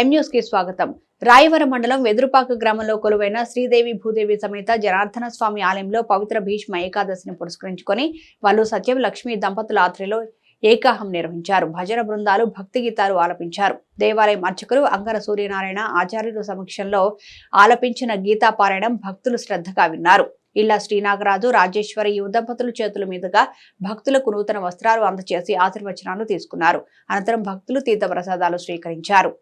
M news కి స్వాగతం. రాయవరం మండలం వెదురుపాక గ్రామంలో కొలువైన శ్రీదేవి భూదేవి సమేత జనార్దన స్వామి ఆలయంలో పవిత్ర భీష్మ ఏకాదశిని పురస్కరించుకొని వల్లు సత్యం లక్ష్మీ దంపతుల ఆధ్వర్యంలో ఏకాహం నిర్వహించారు. భజన బృందాలు భక్తి గీతాలు ఆలపించారు. దేవాలయం అర్చకులు అంగర సూర్యనారాయణ ఆచార్యుల సమక్షంలో ఆలపించిన గీతాపారాయణం భక్తులు శ్రద్ధగా విన్నారు. ఇళ్ల శ్రీనాగరాజు రాజేశ్వరి యువ దంపతుల చేతుల మీదుగా భక్తులకు నూతన వస్త్రాలు అందజేసి ఆశీర్వచనాలు తీసుకున్నారు. అనంతరం భక్తులు తీర్థ ప్రసాదాలు స్వీకరించారు.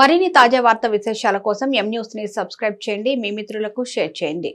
మరిన్ని తాజా వార్తా విశేషాల కోసం ఎం న్యూస్ ని సబ్స్క్రైబ్ చేయండి. మీ మిత్రులకు షేర్ చేయండి.